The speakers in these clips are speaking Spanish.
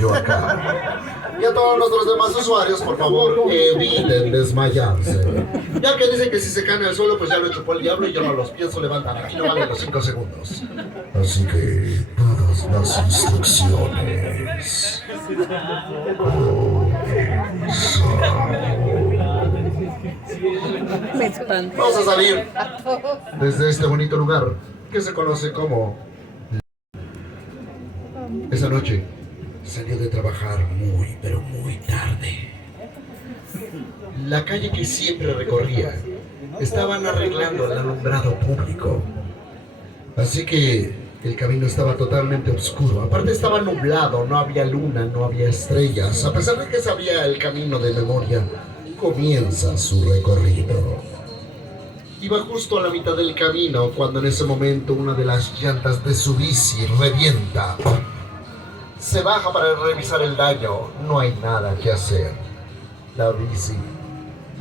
yo acá. Y a todos nuestros demás usuarios, por favor, eviten desmayarse. Ya que dicen que si se caen al suelo, pues ya lo chupó el diablo y yo no los pienso levantar. Aquí no valen los 5 segundos. Así que, todas las instrucciones. Me espanté. Vamos a salir desde este bonito lugar que se conoce como... Esa noche salió de trabajar muy, pero muy tarde. La calle que siempre recorría estaban arreglando el alumbrado público. Así que el camino estaba totalmente oscuro. Aparte estaba nublado, no había luna, no había estrellas. A pesar de que sabía el camino de memoria, comienza su recorrido. Iba justo a la mitad del camino cuando en ese momento una de las llantas de su bici revienta. Se baja para revisar el daño. No hay nada que hacer. La bici,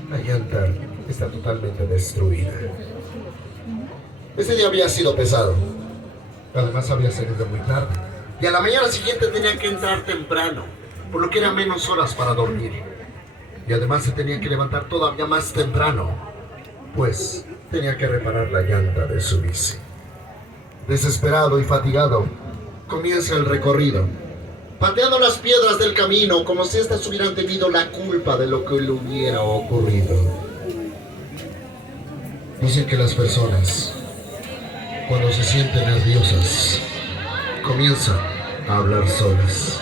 la llanta, está totalmente destruida. Ese día había sido pesado. Además había salido muy tarde. Y a la mañana siguiente tenía que entrar temprano, por lo que eran menos horas para dormir. Y además se tenía que levantar todavía más temprano, pues tenía que reparar la llanta de su bici. Desesperado y fatigado, comienza el recorrido, pateando las piedras del camino como si éstas hubieran tenido la culpa de lo que le hubiera ocurrido. Dicen que las personas, cuando se sienten nerviosas, comienzan a hablar solas.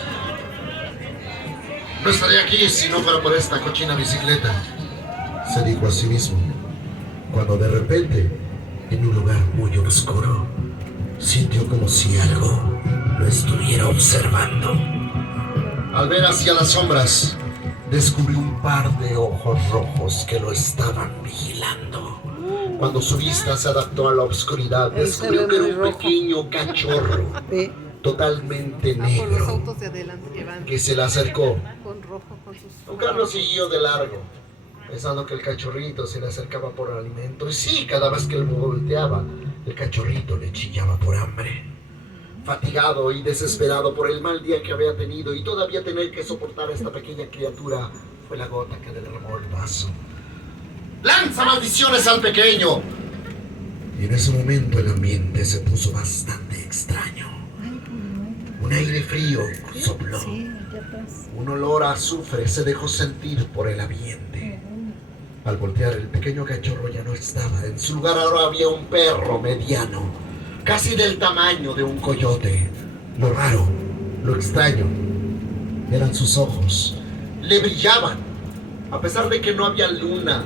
No estaría aquí si no fuera por esta cochina bicicleta, se dijo a sí mismo, cuando de repente, en un lugar muy oscuro, sintió como si algo lo estuviera observando. Al ver hacia las sombras, descubrió un par de ojos rojos que lo estaban vigilando. Cuando su vista se adaptó a la oscuridad, descubrió que era un pequeño cachorro, totalmente negro, que se le acercó. Don Carlos siguió de largo, pensando que el cachorrito se le acercaba por alimento. Y sí, cada vez que él volteaba, el cachorrito le chillaba por hambre. Fatigado y desesperado por el mal día que había tenido y todavía tener que soportar a esta pequeña criatura, fue la gota que derramó el vaso. ¡Lanza maldiciones al pequeño! Y en ese momento el ambiente se puso bastante extraño. Un aire frío sopló. Un olor a azufre se dejó sentir por el ambiente. Al voltear, el pequeño cachorro ya no estaba. En su lugar ahora había un perro mediano, casi del tamaño de un coyote. Lo raro, lo extraño, eran sus ojos. Le brillaban, a pesar de que no había luna,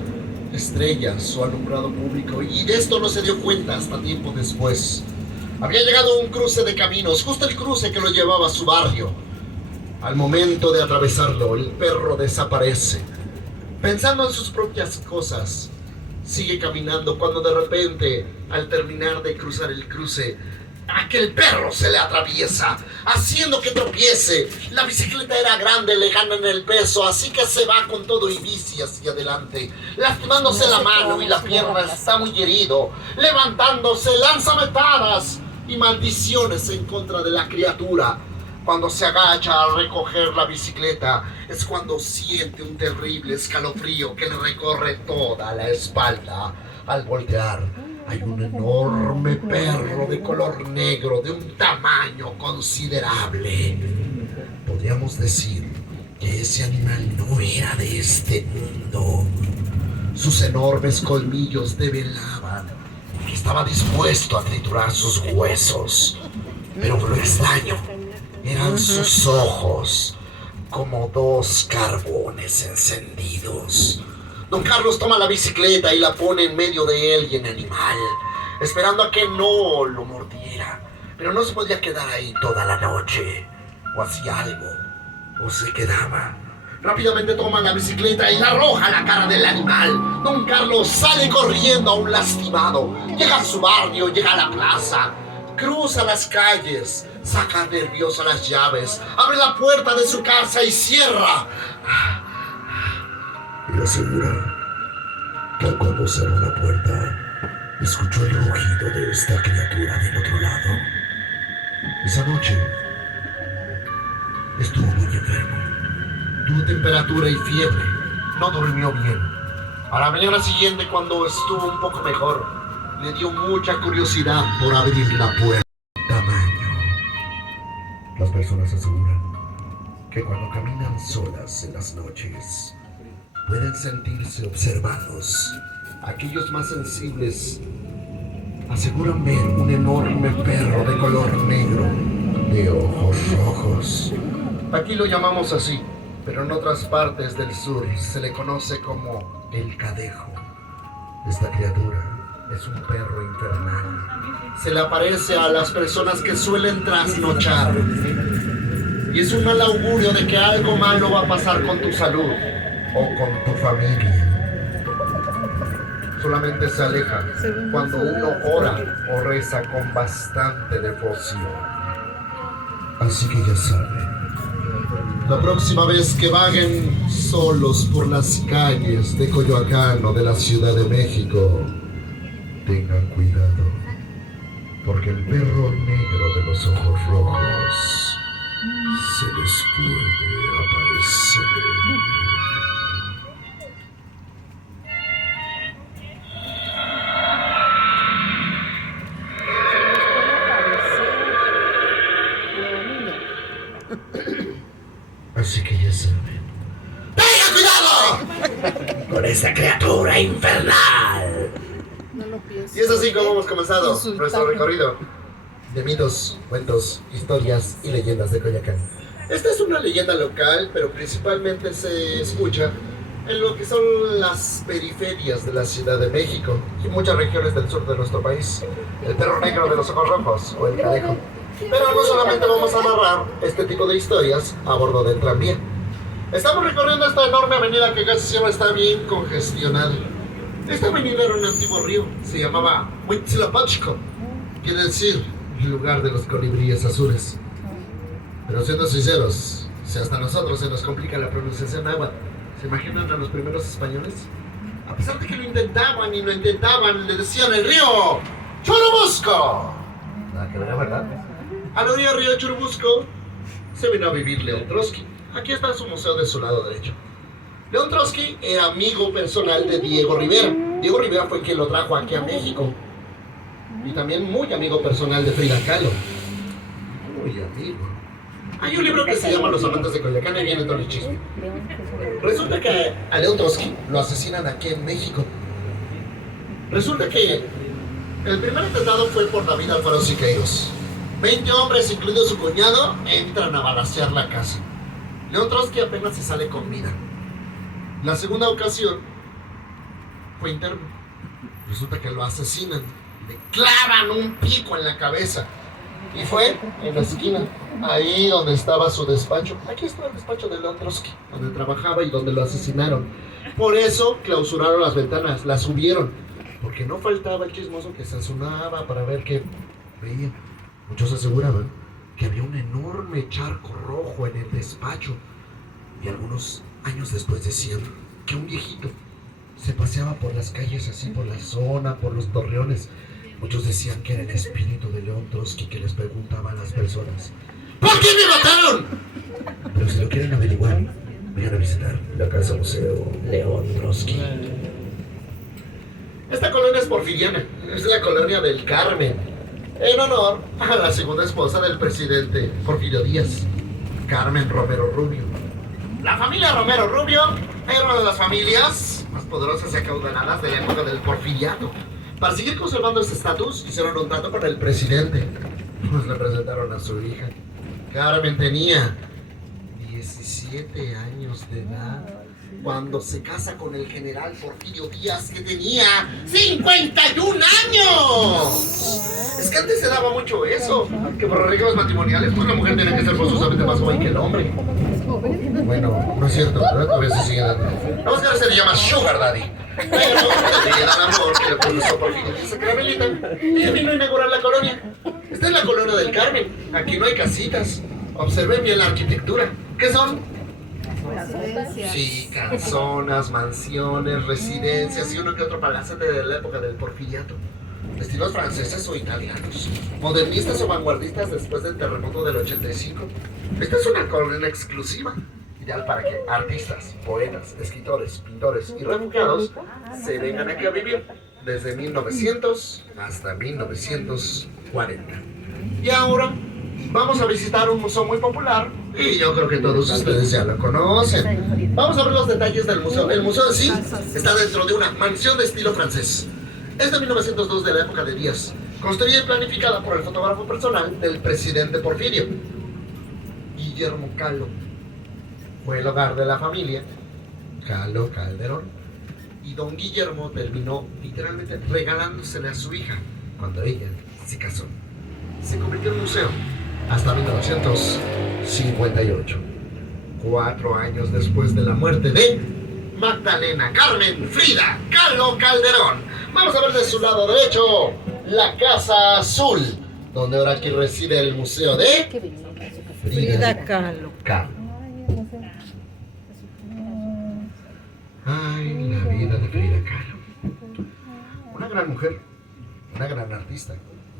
estrellas o alumbrado público. Y de esto no se dio cuenta hasta tiempo después. Había llegado a un cruce de caminos, justo el cruce que lo llevaba a su barrio. Al momento de atravesarlo, el perro desaparece. Pensando en sus propias cosas, sigue caminando cuando de repente, al terminar de cruzar el cruce, aquel perro se le atraviesa, haciendo que tropiece. La bicicleta era grande, le ganan el peso, así que se va con todo y bici hacia adelante, lastimándose la mano y la pierna, está muy herido, levantándose, lanza metadas y maldiciones en contra de la criatura. Cuando se agacha al recoger la bicicleta, es cuando siente un terrible escalofrío que le recorre toda la espalda. Al voltear, hay un enorme perro de color negro de un tamaño considerable. Podríamos decir que ese animal no era de este mundo. Sus enormes colmillos develaban que estaba dispuesto a triturar sus huesos. Pero lo extraño eran sus ojos, como dos carbones encendidos. Don Carlos toma la bicicleta y la pone en medio de él y el animal, esperando a que no lo mordiera. Pero no se podía quedar ahí toda la noche. O hacía algo, o se quedaba. Rápidamente toma la bicicleta y la arroja a la cara del animal. Don Carlos sale corriendo aún lastimado. Llega a su barrio, llega a la plaza, cruza las calles, saca nervioso las llaves, abre la puerta de su casa y cierra. Y asegura que cuando cerró la puerta, escuchó el rugido de esta criatura del otro lado. Esa noche, estuvo muy enfermo. Tuvo temperatura y fiebre. No durmió bien. A la mañana siguiente, cuando estuvo un poco mejor, le dio mucha curiosidad por abrir la puerta. Tamaño. Las personas aseguran que cuando caminan solas en las noches, pueden sentirse observados. Aquellos más sensibles aseguran ver un enorme perro de color negro, de ojos rojos. Aquí lo llamamos así, pero en otras partes del sur se le conoce como el cadejo. Esta criatura es un perro infernal. Se le aparece a las personas que suelen trasnochar. Y es un mal augurio de que algo malo va a pasar con tu salud o con tu familia. Solamente se aleja cuando uno ora o reza con bastante devoción. Así que ya saben, la próxima vez que vaguen solos por las calles de Coyoacán o de la Ciudad de México, tengan cuidado, porque el perro negro de los ojos rojos se les puede aparecer. Así que ya saben. ¡Tengan cuidado con esa criatura infernal! No lo pienso. Y es así como hemos comenzado nuestro recorrido de mitos, cuentos, historias y leyendas de Coyoacán. Esta es una leyenda local, pero principalmente se escucha en lo que son las periferias de la Ciudad de México y muchas regiones del sur de nuestro país. El perro negro de los ojos rojos o el cadejo. Pero no solamente vamos a narrar este tipo de historias a bordo del tranvía. Estamos recorriendo esta enorme avenida que casi siempre está bien congestionada. Esta avenida era un antiguo río, se llamaba Huitzilopochtli, quiere decir lugar de los colibríes azules. Pero siendo sinceros, si hasta a nosotros se nos complica la pronunciación náhuatl, ¿se imaginan a los primeros españoles? A pesar de que lo intentaban y lo intentaban, le decían el río Churubusco. Nada que ver, ¿verdad? A la orilla del río Churubusco se vino a vivir León Trotsky. Aquí está su museo de su lado derecho. León Trotsky era amigo personal de Diego Rivera. Diego Rivera fue quien lo trajo aquí a México. Y también muy amigo personal de Frida Kahlo. Muy amigo. Hay un libro que se llama Los amantes de Coyoacán y viene todo el chisme. Resulta que a León Trotsky lo asesinan aquí en México. Resulta que el primer atentado fue por David Alfaro Siqueiros. 20 hombres, incluido su cuñado, entran a balacear la casa. León Trotsky apenas se sale con vida. La segunda ocasión fue interno. Resulta que lo asesinan. Le clavan un pico en la cabeza. Y fue en la esquina, ahí donde estaba su despacho. Aquí está el despacho de León Trotsky, donde trabajaba y donde lo asesinaron. Por eso clausuraron las ventanas, las subieron. Porque no faltaba el chismoso que se asomaba para ver qué veía. Muchos aseguraban que había un enorme charco rojo en el despacho. Y algunos años después decían que un viejito se paseaba por las calles así, por la zona, por los torreones. Muchos decían que era el espíritu de León Trotsky que les preguntaba a las personas: ¿por qué me mataron? Pero si lo quieren averiguar, vayan a visitar la casa museo León Trotsky. Esta colonia es porfiriana, es la colonia del Carmen, en honor a la segunda esposa del presidente Porfirio Díaz, Carmen Romero Rubio. La familia Romero Rubio era una de las familias más poderosas y acaudaladas de la época del porfiriato. Para seguir conservando este estatus, hicieron un trato con el presidente. Pues le presentaron a su hija. Carmen tenía 17 años de edad cuando se casa con el general Porfirio Díaz, que tenía 51 años. Es que antes se daba mucho eso, que por arreglos matrimoniales, pues la mujer tiene que ser forzosamente más joven que el hombre. Bueno, no es cierto, ¿verdad? Todavía se sigue dando. La más grande se le llama Sugar Daddy. Pero le dan amor que le puso Porfirio Díaz a Carmelita. Ella vino a inaugurar la colonia. Esta es la colonia del Carmen. Aquí no hay casitas. Observen bien la arquitectura. ¿Qué son? Sí, casonas, mansiones, residencias y uno que otro palacete de la época del porfiriato. Estilos franceses o italianos, modernistas o vanguardistas después del terremoto del 85. Esta es una columna exclusiva, ideal para que artistas, poetas, escritores, pintores y refugiados se vengan aquí a vivir desde 1900 hasta 1940. Y ahora vamos a visitar un museo muy popular y yo creo que todos ustedes ya lo conocen. Vamos a ver los detalles del museo. El museo en sí está dentro de una mansión de estilo francés. Es de 1902, de la época de Díaz, construida y planificada por el fotógrafo personal del presidente Porfirio, Guillermo Caló. Fue el hogar de la familia Caló Calderón, y don Guillermo terminó literalmente regalándosele a su hija cuando ella se casó. Se convirtió en museo hasta 1958, 4 años después de la muerte de Magdalena Carmen Frida Caló Calderón. Vamos a ver de su lado derecho la Casa Azul, donde ahora aquí reside el museo de Frida Kahlo. Ay, la vida de Frida Kahlo. Una gran mujer, una gran artista,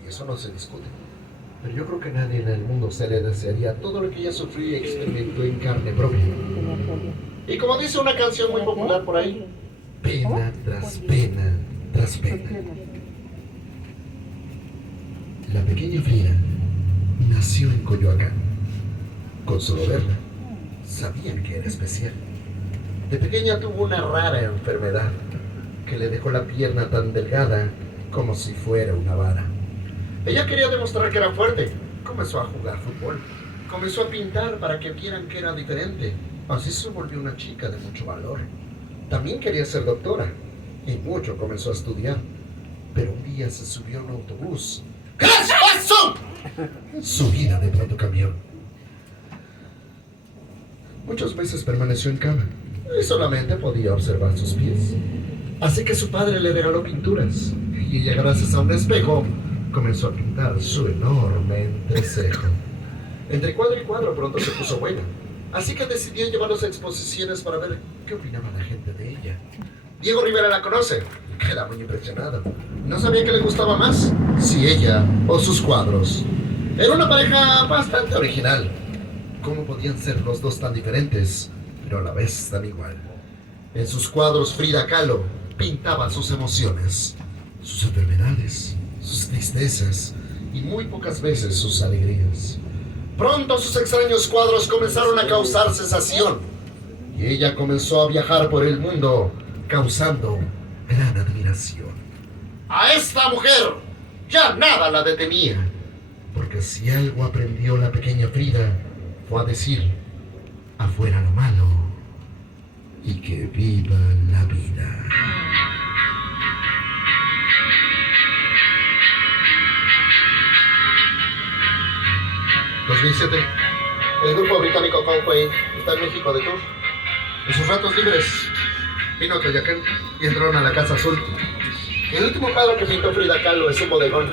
y eso no se discute. Pero yo creo que nadie en el mundo se le desearía todo lo que ella sufrió y experimentó en carne propia. Y como dice una canción muy popular por ahí, pena tras pena tras pena. La pequeña Frida nació en Coyoacán. Con solo verla, sabían que era especial. De pequeña tuvo una rara enfermedad que le dejó la pierna tan delgada como si fuera una vara. Ella quería demostrar que era fuerte. Comenzó a jugar fútbol. Comenzó a pintar para que vieran que era diferente. Así se volvió una chica de mucho valor. También quería ser doctora y mucho comenzó a estudiar. Pero un día se subió a un autobús. ¿Qué les pasó? Su vida de pronto cambió. Muchos meses permaneció en cama y solamente podía observar sus pies. Así que su padre le regaló pinturas y ella, gracias a un espejo, comenzó a pintar su enorme entrecejo. Entre cuadro y cuadro pronto se puso buena, así que decidió llevarlos a exposiciones para ver qué opinaba la gente de ella. Diego Rivera la conoce, queda muy impresionado. No sabía qué le gustaba más, si ella o sus cuadros. Era una pareja bastante original. ¿Cómo podían ser los dos tan diferentes, pero a la vez tan igual? En sus cuadros Frida Kahlo pintaba sus emociones, sus enfermedades, sus tristezas y muy pocas veces sus alegrías. Pronto sus extraños cuadros comenzaron a causar sensación y ella comenzó a viajar por el mundo causando gran admiración. A esta mujer ya nada la detenía, porque si algo aprendió la pequeña Frida fue a decir: afuera lo malo y que viva la vida. ...2007... el grupo británico Coldplay está en México de tour. En sus ratos libres vino a Coyoacán y entraron a la Casa Azul. El último cuadro que pintó Frida Kahlo es un bodegón.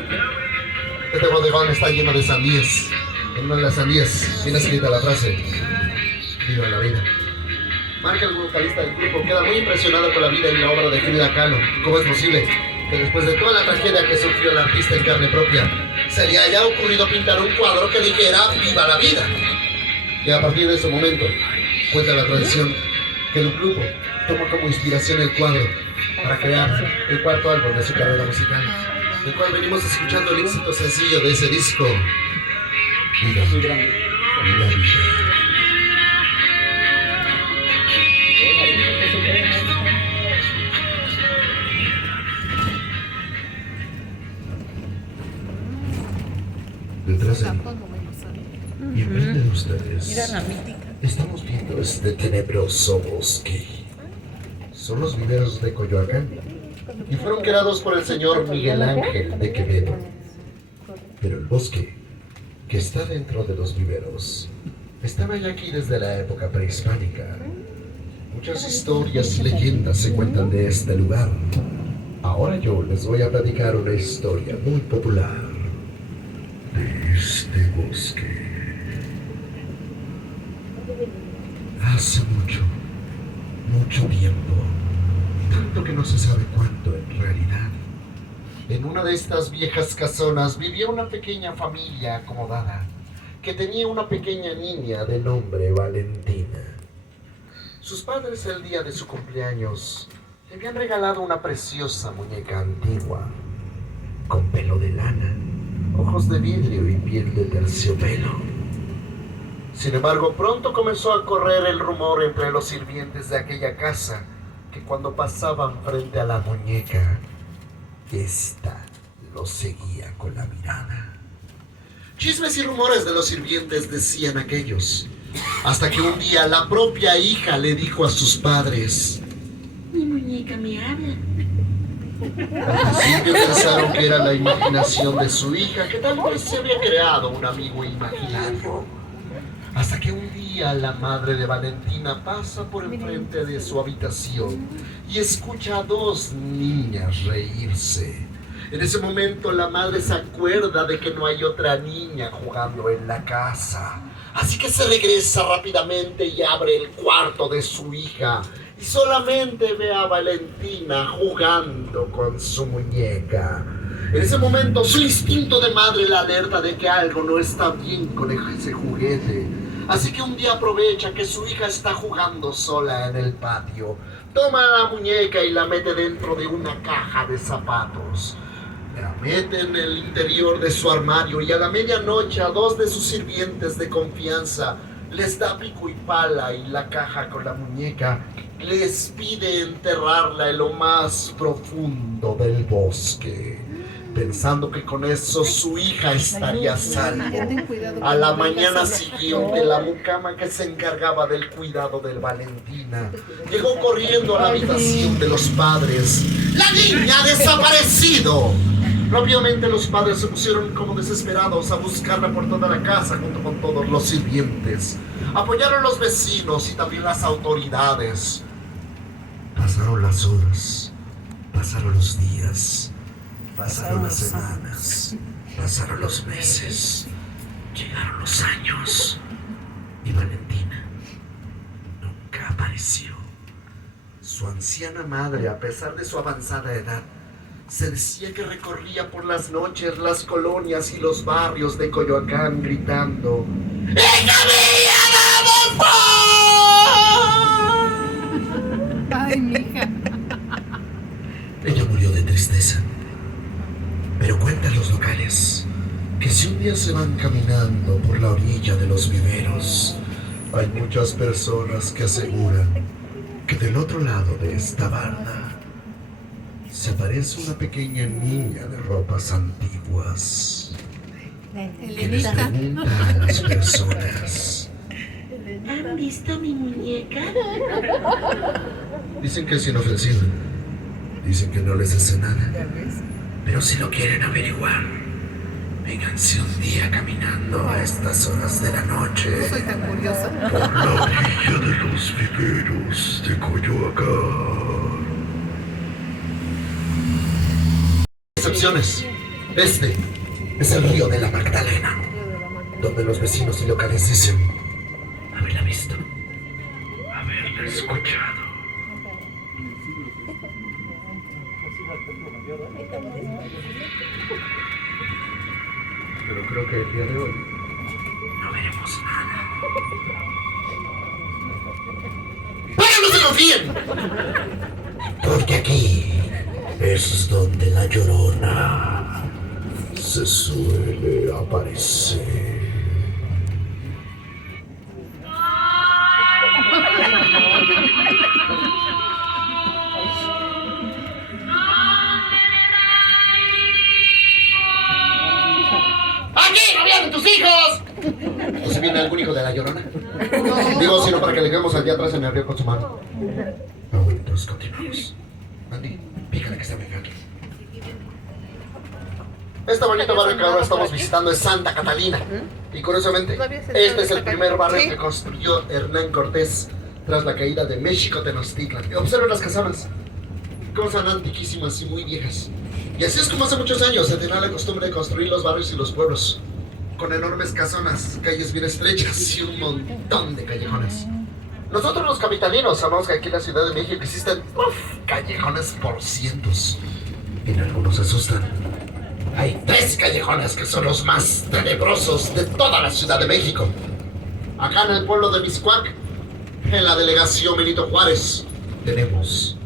Este bodegón está lleno de sandías. En una de las sandías viene escrita la frase: viva la vida. Marca, el vocalista del grupo, queda muy impresionado con la vida y la obra de Frida Kahlo. ¿Cómo es posible que después de toda la tragedia que sufrió el artista en carne propia, se le haya ocurrido pintar un cuadro que dijera viva la vida? Y a partir de ese momento, cuenta la tradición que el grupo tomó como inspiración el cuadro para crear el cuarto álbum de su carrera musical, del cual venimos escuchando el éxito sencillo de ese disco: Viva la vida. Detrás de mí y enfrente de ustedes estamos viendo este tenebroso bosque. Son los viveros de Coyoacán y fueron creados por el señor Miguel Ángel de Quevedo. Pero el bosque que está dentro de los viveros estaba ya aquí desde la época prehispánica. Muchas historias y leyendas se cuentan de este lugar. Ahora yo les voy a platicar una historia muy popular de este bosque. Hace mucho, mucho tiempo, tanto que no se sabe cuánto en realidad, en una de estas viejas casonas vivía una pequeña familia acomodada que tenía una pequeña niña de nombre Valentina. Sus padres el día de su cumpleaños le habían regalado una preciosa muñeca antigua, con pelo de lana, ojos de vidrio y piel de terciopelo. Sin embargo, pronto comenzó a correr el rumor entre los sirvientes de aquella casa que cuando pasaban frente a la muñeca, ésta los seguía con la mirada. Chismes y rumores de los sirvientes decían aquellos, hasta que un día la propia hija le dijo a sus padres: Mi muñeca me habla. Al principio pensaron que era la imaginación de su hija, que tal vez se había creado un amigo imaginario. Hasta que un día la madre de Valentina pasa por enfrente de su habitación y escucha a dos niñas reírse. En ese momento la madre se acuerda de que no hay otra niña jugando en la casa. Así que se regresa rápidamente y abre el cuarto de su hija y solamente ve a Valentina jugando con su muñeca. En ese momento su instinto de madre la alerta de que algo no está bien con ese juguete. Así que un día aprovecha que su hija está jugando sola en el patio. Toma la muñeca y la mete dentro de una caja de zapatos. La mete en el interior de su armario y a la medianoche a dos de sus sirvientes de confianza les da pico y pala y la caja con la muñeca les pide enterrarla en lo más profundo del bosque, pensando que con eso su hija estaría a salvo. A la mañana siguiente, la mucama que se encargaba del cuidado de Valentina llegó corriendo a la habitación de los padres. ¡La niña ha desaparecido! Rápidamente los padres se pusieron como desesperados a buscarla por toda la casa junto con todos los sirvientes. Apoyaron los vecinos y también las autoridades. Pasaron las horas, pasaron los días, pasaron las semanas, pasaron los meses, llegaron los años y Valentina nunca apareció. Su anciana madre, a pesar de su avanzada edad, se decía que recorría por las noches las colonias y los barrios de Coyoacán gritando: ¡Hija mía, vamos por! Ay, mija. Ella murió de tristeza. Pero cuentan los locales que si un día se van caminando por la orilla de los viveros, hay muchas personas que aseguran que del otro lado de esta barda se aparece una pequeña niña de ropas antiguas que les pregunta a las personas: ¿Han visto mi muñeca? Dicen que es inofensiva, dicen que no les hace nada, pero si lo quieren averiguar, vénganse un día caminando a estas horas de la noche Soy tan curiosa. por la orilla de los viveros de Coyoacán. Excepciones. Este es el río de la Magdalena, donde los vecinos y locales dicen haberla visto, haberla escuchado. Pero creo que el día de hoy no veremos nada. ¡Pero no se confíen! Porque aquí es donde la Llorona se suele aparecer. ¡Aquí no vienen tus hijos! ¿O si viene algún hijo de la Llorona? Digo, sino para que le veamos allá atrás en el río con su mano. No, bueno, entonces continuamos. Andy, pícale que está vengando. Esta bonita barrio que ahora estamos visitando es Santa Catalina. Y curiosamente, este es el primer barrio que construyó Hernán Cortés tras la caída de México Tenochtitlan. Observen las casonas, como son antiquísimas y muy viejas. Y así es como hace muchos años se tenía la costumbre de construir los barrios y los pueblos, con enormes casonas, calles bien estrechas y un montón de callejones. Nosotros los capitalinos sabemos que aquí en la Ciudad de México existen callejones por cientos. Y en algunos asustan, Hay 3 callejones que son los más tenebrosos de toda la Ciudad de México. Acá en el pueblo de Mixcoac, en la delegación Benito Juárez, tenemos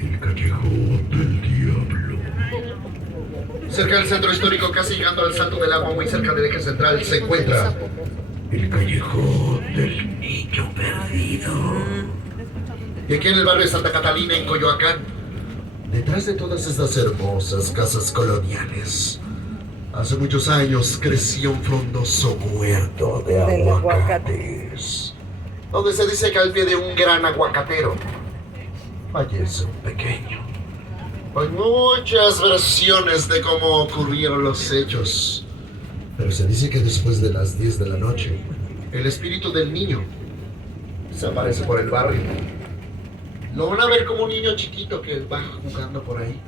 el Callejón del Diablo. Cerca del centro histórico, casi llegando al Salto del Agua, muy cerca del eje central, se encuentra el Callejón del Niño Perdido. Y aquí en el barrio de Santa Catalina, en Coyoacán, detrás de todas estas hermosas casas coloniales, hace muchos años creció un frondoso huerto de aguacates, donde se dice que al pie de un gran aguacatero fallece un pequeño. Hay muchas versiones de cómo ocurrieron los hechos, pero se dice que después de las 10 de la noche, el espíritu del niño se aparece por el barrio. Lo van a ver como un niño chiquito que va jugando por ahí.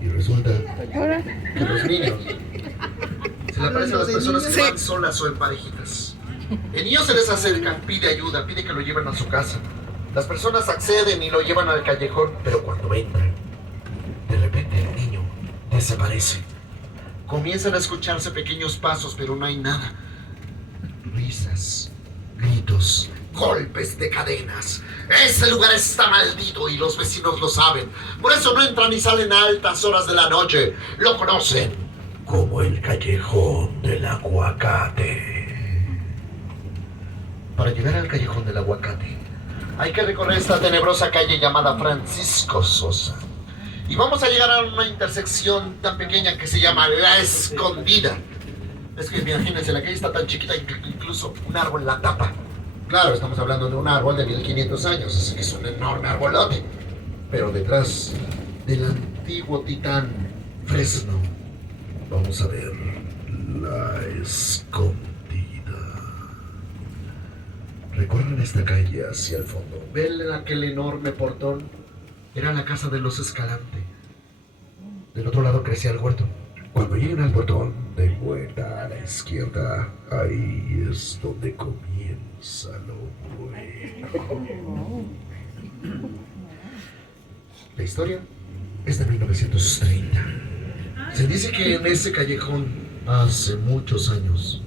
Y resulta que los niños se le aparecen a las personas que van solas o en parejitas. El niño se les acerca, pide ayuda, pide que lo lleven a su casa. Las personas acceden y lo llevan al callejón, pero cuando entran, de repente el niño desaparece. Comienzan a escucharse pequeños pasos, pero no hay nada. Risas, gritos, golpes de cadenas. Ese lugar está maldito y los vecinos lo saben. Por eso no entran ni salen a altas horas de la noche. Lo conocen como el Callejón del Aguacate. Para llegar al Callejón del Aguacate, hay que recorrer esta tenebrosa calle llamada Francisco Sosa. Y vamos a llegar a una intersección tan pequeña que se llama La Escondida. Es que imagínense, la calle está tan chiquita que incluso un árbol la tapa. Claro, estamos hablando de un árbol de 1500 años, así que es un enorme arbolote. Pero detrás del antiguo titán Fresno, vamos a ver La Escondida. Recorren esta calle hacia el fondo. ¿Ven aquel enorme portón? Era la casa de los Escalante. Del otro lado crecía el huerto. Cuando lleguen al portón, de vuelta a la izquierda, ahí es donde comienza lo bueno. La historia es de 1930. Se dice que en ese callejón, hace muchos años,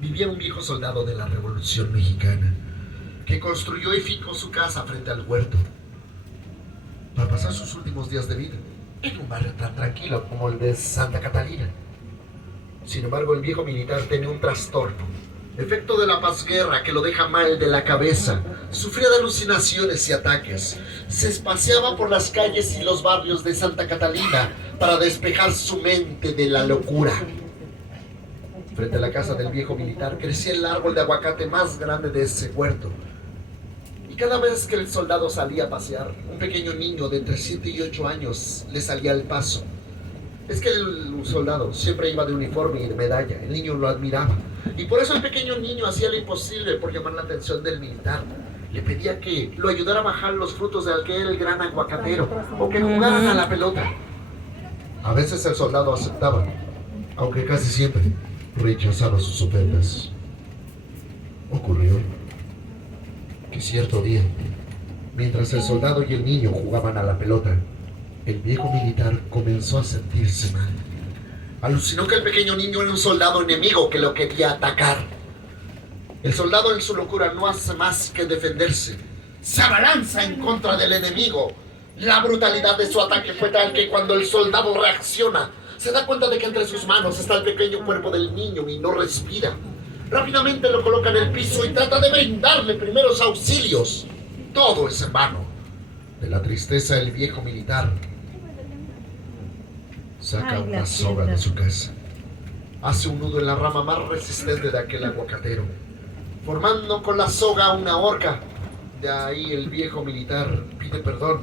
vivía un viejo soldado de la Revolución Mexicana que construyó y fijó su casa frente al huerto para pasar sus últimos días de vida en un barrio tan tranquilo como el de Santa Catalina. Sin embargo, el viejo militar tenía un trastorno, efecto de la posguerra que lo deja mal de la cabeza. Sufría de alucinaciones y ataques. Se espaciaba por las calles y los barrios de Santa Catalina para despejar su mente de la locura. Frente a la casa del viejo militar crecía el árbol de aguacate más grande de ese huerto. Y cada vez que el soldado salía a pasear, un pequeño niño de entre 7 y 8 años le salía al paso. Es que el soldado siempre iba de uniforme y de medalla. El niño lo admiraba. Y por eso el pequeño niño hacía lo imposible por llamar la atención del militar. Le pedía que lo ayudara a bajar los frutos de aquel gran aguacatero o que jugaran a la pelota. A veces el soldado aceptaba, aunque casi siempre rechazaba sus ofertas. Ocurrió que cierto día, mientras el soldado y el niño jugaban a la pelota, el viejo militar comenzó a sentirse mal. Alucinó que el pequeño niño era un soldado enemigo que lo quería atacar. El soldado en su locura no hace más que defenderse. Se abalanza en contra del enemigo. La brutalidad de su ataque fue tal que cuando el soldado reacciona, se da cuenta de que entre sus manos está el pequeño cuerpo del niño y no respira. Rápidamente lo coloca en el piso y trata de brindarle primeros auxilios. Todo es en vano. De la tristeza, el viejo militar saca una soga de su casa. Hace un nudo en la rama más resistente de aquel aguacatero, formando con la soga una horca. De ahí el viejo militar pide perdón,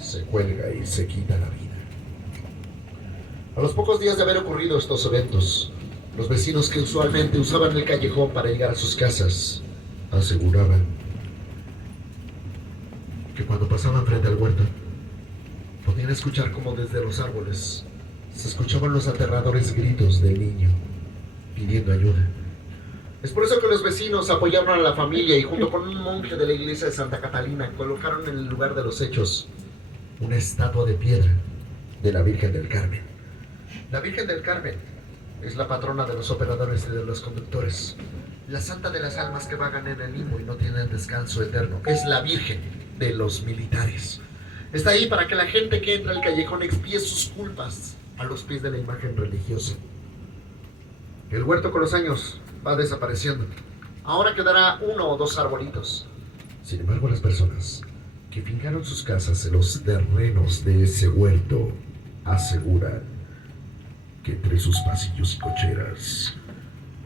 se cuelga y se quita la vida. A los pocos días de haber ocurrido estos eventos, los vecinos que usualmente usaban el callejón para llegar a sus casas aseguraban que cuando pasaban frente al huerto podían escuchar como desde los árboles se escuchaban los aterradores gritos del niño pidiendo ayuda. Es por eso que los vecinos apoyaron a la familia y junto con un monje de la iglesia de Santa Catalina colocaron en el lugar de los hechos una estatua de piedra de la Virgen del Carmen. La Virgen del Carmen es la patrona de los operadores y de los conductores. La santa de las almas que vagan en el limbo y no tienen descanso eterno. Es la Virgen de los militares. Está ahí para que la gente que entra al callejón expíe sus culpas a los pies de la imagen religiosa. El huerto con los años va desapareciendo. Ahora quedará 1 o 2 arbolitos. Sin embargo, las personas que fincaron sus casas en los terrenos de ese huerto aseguran que entre sus pasillos y cocheras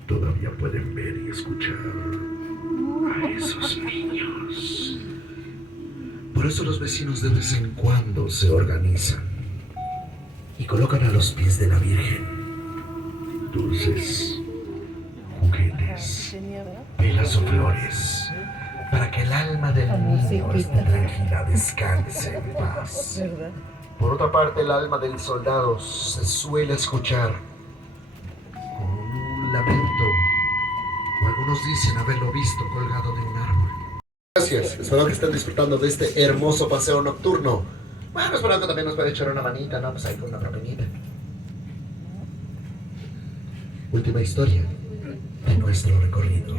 todavía pueden ver y escuchar a esos niños. Por eso los vecinos de vez en cuando se organizan y colocan a los pies de la Virgen dulces, juguetes, velas o flores, para que el alma del niño esté tranquila, descanse en paz. Por otra parte, el alma del soldado se suele escuchar como un lamento, o algunos dicen haberlo visto colgado de un árbol. Gracias, espero que estén disfrutando de este hermoso paseo nocturno. Bueno, espero que también nos puede echar una manita, ¿no? Pues ahí con una propinita. Última historia de nuestro recorrido.